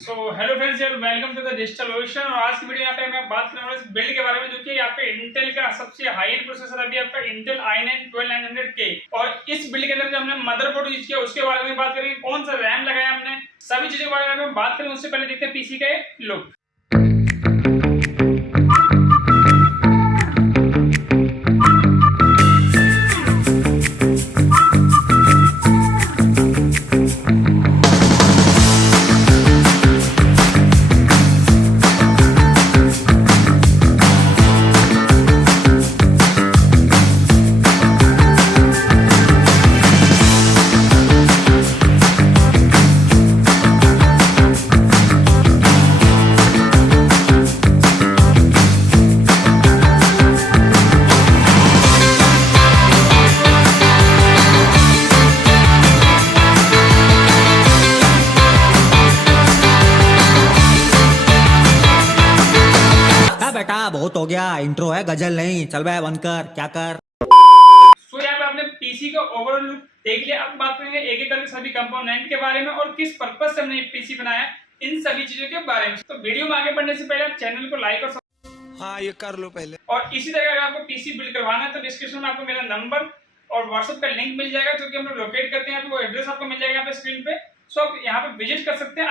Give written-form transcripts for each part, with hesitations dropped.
So hello friends, welcome to the digital ocean. और आज की वीडियो यहाँ पे मैं बात करने वाला इस बिल्ड के बारे में, जो कि यहाँ पे इंटेल का सबसे हाई एंड प्रोसेसर अभी आपका इंटेल i9 12900K। और इस बिल्ड के अंदर जो हमने मदरबोर्ड यूज किया उसके बारे में बात करेंगे, कौन सा रैम लगाया हमने, सभी चीजों के बारे में बात करें। उससे पहले देखते हैं पीसी का लुक। बेटा बहुत हो गया, इंट्रो है, गजल नहीं। चल बे बंद कर, क्या कर। सो यहाँ पे आपने पीसी का ओवरऑल लुक देख लिया। अब बात करेंगे एक एक करके सभी कंपोनेंट के बारे में और किस पर्पस से हमने पीसी बनाया, इन सभी चीजों के बारे में। तो वीडियो में आगे बढ़ने से पहले आप चैनल को लाइक और हाँ ये कर लो पहले। और इसी तरह अगर आपको पीसी बिल्ड करवाना है तो डिस्क्रिप्शन में आपको मेरा नंबर और व्हाट्सएप का लिंक मिल जाएगा, जो कि हम लोग लोकेट करते हैं। वो एड्रेस आपको मिल जाएगा यहाँ पे स्क्रीन पे। सो आप यहाँ पे विजिट कर सकते हैं।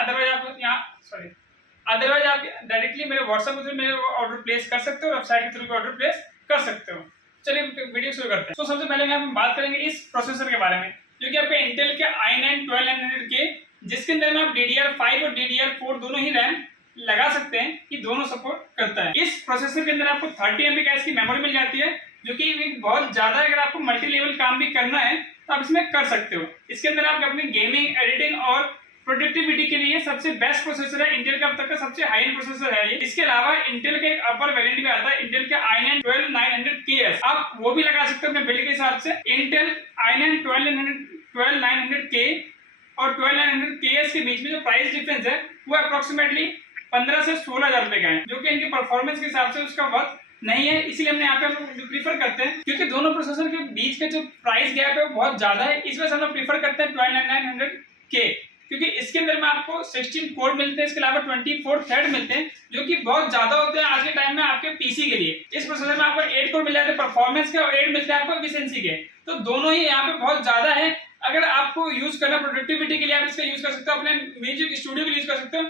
अदरवाइज आप डायरेक्टली मेरे व्हाट्सएप के थ्रू मेरे ऑर्डर प्लेस कर सकते हो, वेबसाइट के थ्रू ऑर्डर प्लेस कर सकते हो। चलिए वीडियो शुरू करते हैं। तो सबसे पहले हम बात करेंगे इस प्रोसेसर के बारे में, जो कि आपके इंटेल के i9 12900K, जिसके अंदर में आप DDR5 और DDR4 दोनों ही रैम लगा सकते हैं। ये दोनों सपोर्ट करता है। इस प्रोसेसर के अंदर आपको 30 MB की मेमोरी मिल जाती है, जो कि बहुत ज्यादा है। अगर आपको मल्टी लेवल काम भी करना है तो आप इसमें कर सकते हो। इसके अंदर आप अपनी गेमिंग, एडिटिंग और प्रोडक्टिविटी के लिए सबसे बेस्ट प्रोसेसर है। इंटेल का अब तक का सबसे हाई एंड प्रोसेसर है ये। इसके अलावा इंटेल के एक अपर वेरिएंट भी आता है, इंटेल के i9 12900KS। आप वो भी लगा सकते हो अपने बिल्ड के हिसाब से। इंटेल i9 12900K और 12900KS के बीच में जो प्राइस डिफरेंस है वो अप्रोक्सीमेटली 15 से 16 हजार रुपए का है, जो कि इनकी परफॉर्मेंस के हिसाब से उसका वर्थ नहीं है। इसीलिए हमने यहाँ पे हम लोग प्रीफर करते हैं, क्योंकि दोनों प्रोसेसर के बीच का जो प्राइस गैप है वो बहुत ज्यादा है। इस वजह से हम लोग प्रीफर करते हैं 12900K, क्योंकि इसके अंदर में आपको 16 कोर मिलते हैं, इसके अलावा 24 थ्रेड मिलते हैं, जो कि बहुत ज्यादा होते हैं आज के टाइम में आपके पीसी के लिए। इस प्रोसेसर में आपको 8 कोर मिल जाते हैं परफॉर्मेंस के और 8 मिलते हैं आपको एफिशिएंसी के। तो दोनों ही यहाँ पे बहुत ज्यादा है। अगर आपको यूज करना प्रोडक्टिविटी के लिए आप इसका यूज कर सकते हो, अपने म्यूजिक स्टूडियो के लिए यूज कर सकते हो।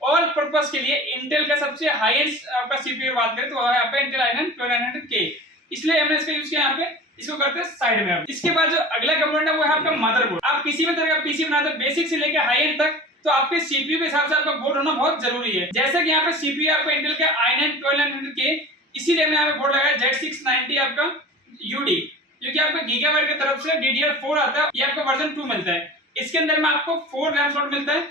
ऑल पर्पस के लिए इंटेल का सबसे हाईएस्ट आपका सीपीयू बात करें तो वह है यहाँ पे इंटेल i9 12900K, इसलिए हमने इसका यूज किया यहाँ पे। इसको करते हैं साइड में। अब इसके बाद जो अगला कंपोनेंट है वो है आपका मदरबोर्ड। आप किसी भी तरह का पीसी बनाते हो, बेसिक से लेकर हाई एंड तक, तो आपके सीपीयू के हिसाब से आपका बोर्ड होना बहुत जरूरी है। जैसे कि यहाँ पे सीपीयू आपका इंटेल का i9 12900K, इसीलिए हमने यहाँ पे बोर्ड लगाया Z690 आपका UD, जो कि आपका गीगाबाइट की तरफ से DDR4 आता है। ये आपको वर्जन 2 मिलता है। इसके अंदर में आपको 4 रैम स्लॉट मिलता है,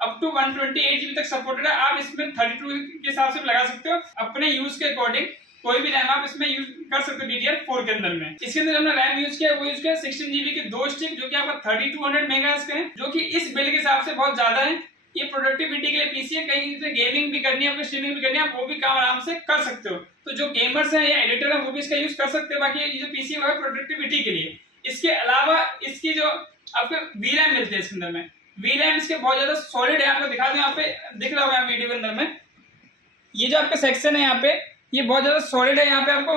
अप टू 128 GB तक सपोर्टेड है। आप इसमें 32 के हिसाब से लगा सकते हो अपने यूज के अकॉर्डिंग। कोई भी रैम आप इसमें यूज कर सकते हो DDR4 के अंदर में। इसके अंदर हमने रैम यूज किया, वो यूज किया 16 GB के 2 स्टिक, जो कि आपका 3200 मेगाहर्ट्ज के हैं, जो कि इस बिल्ड के हिसाब से बहुत ज्यादा है। ये प्रोडक्टिविटी के लिए पीसी है, कहीं से गेमिंग भी करनी है, आपको स्ट्रीमिंग भी करनी है, आप वो भी काम आराम से कर सकते हो। तो जो गेमर्स हैं या एडिटर है वो भी इसका यूज कर सकते हैं। बाकी ये जो पीसी है वो है प्रोडक्टिविटी के लिए। इसके अलावा इसकी जो आपको VRAM मिलते हैं इसके अंदर में, VRAM इसके बहुत ज्यादा सॉलिड है। आपको दिखा दूं, यहाँ पे दिख रहा होगा वीडियो के अंदर में, ये जो आपका सेक्शन है यहाँ पे ये बहुत ज्यादा सॉलिड है। यहाँ पे आपको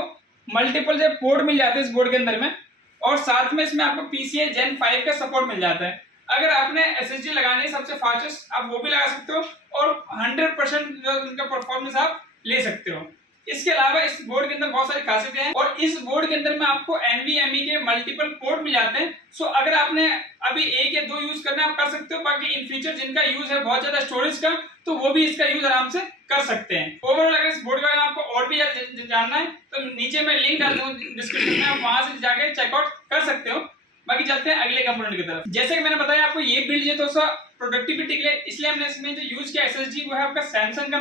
मल्टीपल जो पोर्ट मिल जाते हैं इस बोर्ड के अंदर में, और साथ में इसमें आपको PCIe Gen 5 का सपोर्ट मिल जाता है। अगर आपने SSD लगानी है सबसे फास्टेस्ट, आप वो भी लगा सकते हो और 100% जो उनका परफॉर्मेंस आप ले सकते हो। इसके अलावा इस बोर्ड के अंदर बहुत सारी खासियतें हैं, और इस बोर्ड के अंदर में आपको NVMe के मल्टीपल पोर्ट मिल जाते हैं। सो अगर आपने अभी 1 या 2 यूज करना आप कर सकते हो। बाकी इन फ्यूचर जिनका यूज है बहुत ज्यादा स्टोरेज का, तो वो भी इसका यूज आराम से कर सकते हैं। ओवरऑल अगर इस बोर्ड के बारे में आपको और भी जानना है तो नीचे मैं लिंक डाल दूंगा डिस्क्रिप्शन में, आप वहां से जाके चेकआउट कर सकते हो। बाकी चलते हैं अगले कंपोनेंट की तरफ। जैसे कि मैंने बताया आपको ये बिल्ड है दोस्तों प्रोडक्टिविटी के लिए, इसलिए हमने इसमें जो यूज किया SSD वो है आपका सैमसंग का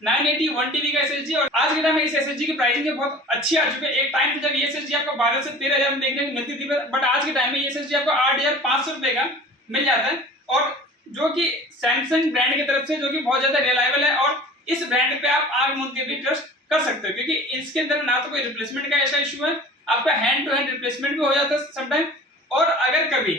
980 1 TB का SSD। और आज के टाइम में इस SSD की प्राइसिंग बहुत अच्छी आ चुकी है। एक टाइम पे जब ये SSD आपको 12 से 13 हजार में देखने को मिलती थी, बट आज के टाइम में ये SSD आपको 8,500 रुपए का मिल जाता है, और जो कि सैमसंग ब्रांड की तरफ से, जो कि बहुत ज्यादा रिलायबल है। और इस ब्रांड पे आप आग मूंद के भी ट्रस्ट कर सकते हो, क्योंकि इसके अंदर ना तो कोई रिप्लेसमेंट का ऐसा इशू है, आपका हैंड टू हैंड रिप्लेसमेंट भी हो जाता है समटाइम। और अगर कभी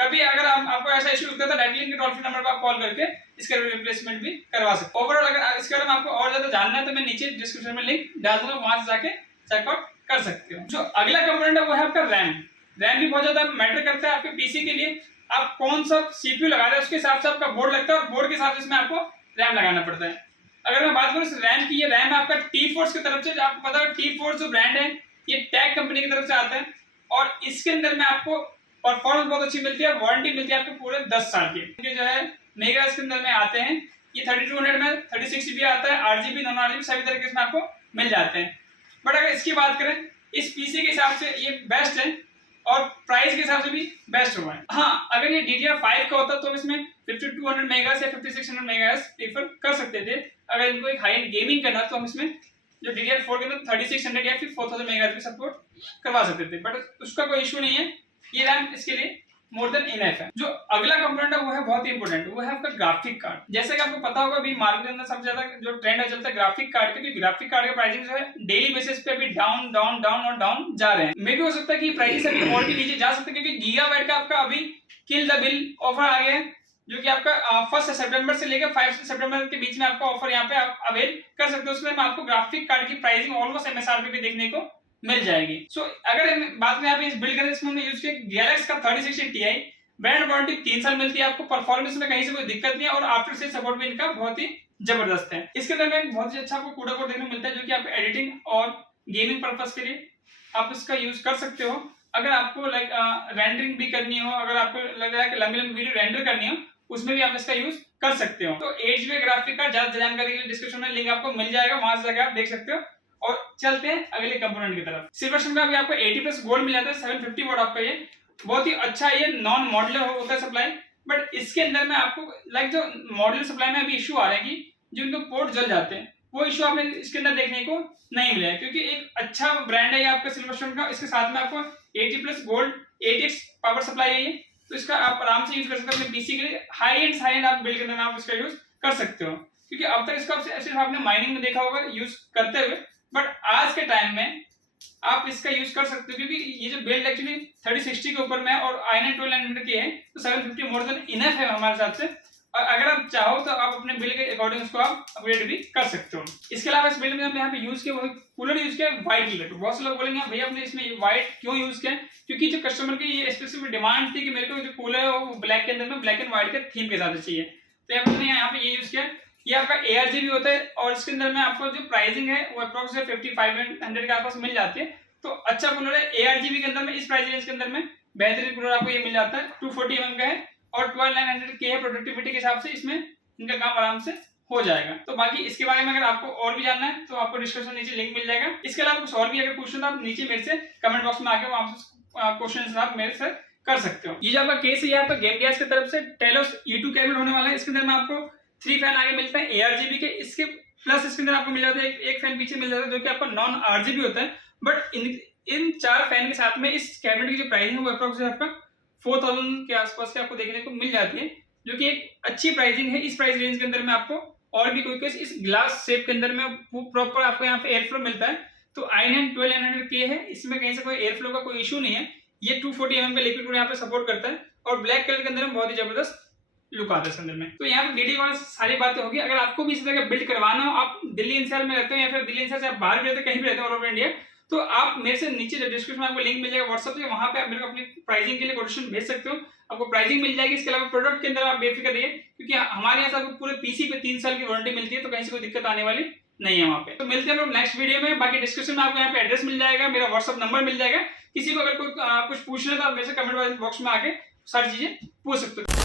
कभी अगर आपको ऐसा इशू लगता है तो डायरेक्टली इनके टोल फ्री नंबर पर आप कॉल करके इसका रिप्लेसमेंट भी करवा सकते हैं। ओवरऑल अगर इसके बारे में आपको और ज्यादा जानना है तो मैं नीचे डिस्क्रिप्शन में लिंक डाल दूंगा, वहां से जाके चेकआउट कर सकते हो। जो अगला कंपोनेंट है वो है आपका रैम। रैम भी बहुत ज्यादा मैटर करता है आपके पीसी के लिए। आप कौन सा सीपीयू लगा रहे हैं उसके हिसाब से आपका बोर्ड लगता है और बोर्ड के हिसाब से इसमें आपको रैम लगाना पड़ता है। अगर मैं बात करूं इस रैम की, ये रैम है आपका T-Force की तरफ से। आपको पता है T-Force जो ब्रांड है ये टैग कंपनी की तरफ से आता है और इसके अंदर में आपको परफॉर्मेंस बहुत अच्छी मिलती है, वारंटी मिलती है आपको पूरे 10 साल की। ये जो है मेगा इसके अंदर में आते हैं, ये 3200 में 36 GB आता है, 8GB नॉन 8GB सभी तरह के इसमें आपको मिल जाते हैं। बट अगर इसकी बात करें इस पीसी के हिसाब से ये बेस्ट है और प्राइस के हिसाब से भी बेस्ट हुआ है। हाँ, अगर ये DDR5 का होता तो इसमें 5200 मेगाहर्ट्ज या 5600 मेगाहर्ट्ज प्रीफर कर सकते थे। अगर इनको एक हाई एंड गेमिंग करना तो हम इसमें जो DDR4 के अंदर 3600 या फिर 4000 मेगाहर्ट्ज भी सपोर्ट करवा सकते थे, बट उसका कोई इशू नहीं है। ये रैम इसके लिए मोर देन इनफ है। जो अगला कंपोनेंट है वो है बहुत ही इंपॉर्टेंट, वो है आपका ग्राफिक कार्ड। जैसे कि आपको पता होगा अभी मार्केट के अंदर सबसे ज्यादा जो ट्रेंड है चलता है ग्राफिक कार्ड, क्योंकि ग्राफिक कार्ड के प्राइसिंग जो है डेली बेसिस पे अभी डाउन डाउन डाउन और डाउन जा रहे हैं। मे भी हो सकता है कि प्राइस अभी और भी नीचे जा सकते हैं, क्योंकि गीगाबाइट का आपका अभी किल द बिल ऑफर आ गया है, जो कि आपका 1 सितंबर से लेकर 5 सितंबर के बीच में आपका ऑफर यहाँ पे आप अवेल कर सकते हो। उसमें आपको ग्राफिक कार्ड की प्राइसिंग ऑलमोस्ट MSRP पे देखने को मिल जाएगी। सो अगर बात में आप इस बिल्ड करें, इसमें हमने यूज किया गैलेक्स का 3060 Ti। ब्रांड वारंटी 3 साल मिलती है आपको, परफॉर्मेंस में कहीं से कोई दिक्कत नहीं है और आफ्टर सेल सपोर्ट भी इनका बहुत ही जबरदस्त है। इसके अंदर में बहुत ही अच्छा आपको कूड़ा कोड देखने को मिलता है, जो कि आप एडिटिंग और गेमिंग पर्पस के लिए आप इसका यूज कर सकते हो। अगर आपको लाइक रेंडरिंग भी करनी हो, अगर आपको लग रहा है कि लंबी लंबी वीडियो रेंडर करनी हो, उसमें भी आप इसका यूज कर सकते हो। तो 8GB ग्राफिक कार्ड, ज्यादा जानकारी के लिए डिस्क्रिप्शन में लिंक आपको मिल जाएगा, वहां से जाकर आप देख सकते हो। और चलते हैं अगले कंपोनेंट की तरफ। सिल्वर का भी आपको 80+ गोल्ड मिल जाता है, 750 वॉट आपका ये बहुत ही अच्छा है। ये नॉन मॉड्यूलर होता है सप्लाई, बट इसके अंदर में आपको लाइक जो मॉड्यूलर सप्लाई में अभी इशू आ रहे हैं कि जो इनको पोर्ट जल जाते हैं, वो इशू आपने इसके अंदर देखने को नहीं मिला है, क्योंकि एक अच्छा ब्रांड है ये आपका सिल्वर का। इसके साथ में आपको 80+ गोल्ड 8x पावर सप्लाई है ये, तो इसका आप आराम से यूज कर सकते हो अपने पीसी के लिए। हाई एंड आप बिल्ड करने में आप इसका यूज कर सकते हो, क्योंकि अब तक इसका सिर्फ आपने माइनिंग में देखा होगा यूज करते हुए, बट आज के टाइम में आप इसका यूज कर सकते हो, क्योंकि ये जो बिल्ड एक्चुअली 3060 के ऊपर में और i9 1200 की है, तो 750 मोर देन इनफ है हमारे हिसाब से। और अगर आप चाहो तो आप अपने बिल्ड के अकॉर्डिंग उसको आप अपग्रेड भी कर सकते हो। इसके अलावा इस बिल्ड में यहाँ पे यूज किया वो कूलर यूज किया व्हाइट कलर। बहुत से लोग बोलेंगे भैया आपने इसमें व्हाइट क्यों यूज किया, क्योंकि जो कस्टमर की ये स्पेसिफिक डिमांड थी कि मेरे को जो कूलर है वो ब्लैक के अंदर में ब्लैक एंड व्हाइट के थीम के साथ चाहिए, तो यहाँ पे ये यूज किया। ये आपका ARGB होता है और इसके अंदर में आपको जो प्राइसिंग है वो अप्रोक्सीमेट 5500 के आसपास मिल जाती है। तो अच्छा कूलर है ARGB के अंदर में, इस प्राइस रेंज के अंदर में बेहतरीन कूलर आपको ये मिल जाता है। 240 mm का है और 12900 के है। प्रोडक्टिविटी के हिसाब से इसमें इनका काम आराम से हो जाएगा। तो बाकी इसके बारे में अगर आपको और भी जानना है तो आपको डिस्क्रिप्शन नीचे लिंक मिल जाएगा। इसके अलावा कुछ और भी अगर पूछना तो आप नीचे मेरे से कमेंट बॉक्स में आके वहां से क्वेश्चन आप मेरे से कर सकते हो। ये जो आपका केस है ये आपका गेम गैस की तरफ से टेलोस E2 केबल होने वाला है। इसके अंदर में आपको 3 फैन आगे मिलते हैं ARGB के, इसके प्लस इसके अंदर आपको मिल जाता है एक फैन पीछे मिल जाता है जो कि आपका नॉन RGB होता है। बट इन 4 फैन के साथ में इस कैबिनेट की जो प्राइसिंग है वो अप्रोक्सीमेट आपका 4000 के आसपास के आपको देखने को मिल जाती है, जो कि एक अच्छी प्राइसिंग है। इस प्राइस रेंज के अंदर में आपको और भी कोई इस ग्लास शेप के अंदर में प्रॉपर आपको यहाँ पे एयर फ्लो मिलता है। तो i9 1200K है, इसमें कहीं से कोई एयर फ्लो का कोई इशू नहीं है। ये 240 mm का लिक्विड कूलर यहाँ पे सपोर्ट करता है और ब्लैक कलर के अंदर में बहुत ही जबरदस्त लुक आता है इसके अंदर में। तो यहाँ पे डीडी वाला सारी बातें होगी। अगर आपको भी इसी तरह बिल्ड करवाना हो, आप दिल्ली एनसीआर में रहते हो या फिर दिल्ली एनसीआर से आप बाहर भी रहते हो, कहीं भी रहते हो ऑल ओवर इंडिया, तो आप मेरे से नीचे डिस्क्रिप्शन में आपको लिंक मिल जाएगा व्हाट्सएप पे, वहां पे आप मेरे को अपनी प्राइसिंग के लिए कोटेशन भेज सकते हो, आपको प्राइसिंग मिल जाएगी। इसके अलावा प्रोडक्ट के अंदर आप बेफिक्र रहिए, क्योंकि हमारे यहाँ से आपको पूरे पीसी पे 3 साल की वारंटी मिलती है, तो कहीं से कोई दिक्कत आने वाली नहीं है वहाँ पे। तो मिलते हैं हम लोग नेक्स्ट वीडियो में। बाकी डिस्क्रिप्शन में आपको यहाँ पे एड्रेस मिल जाएगा, मेरा व्हाट्सएप नंबर मिल जाएगा। किसी को अगर कोई कुछ पूछना है तो आप मेरे से कमेंट बॉक्स में आके सारी चीजें पूछ सकते हो।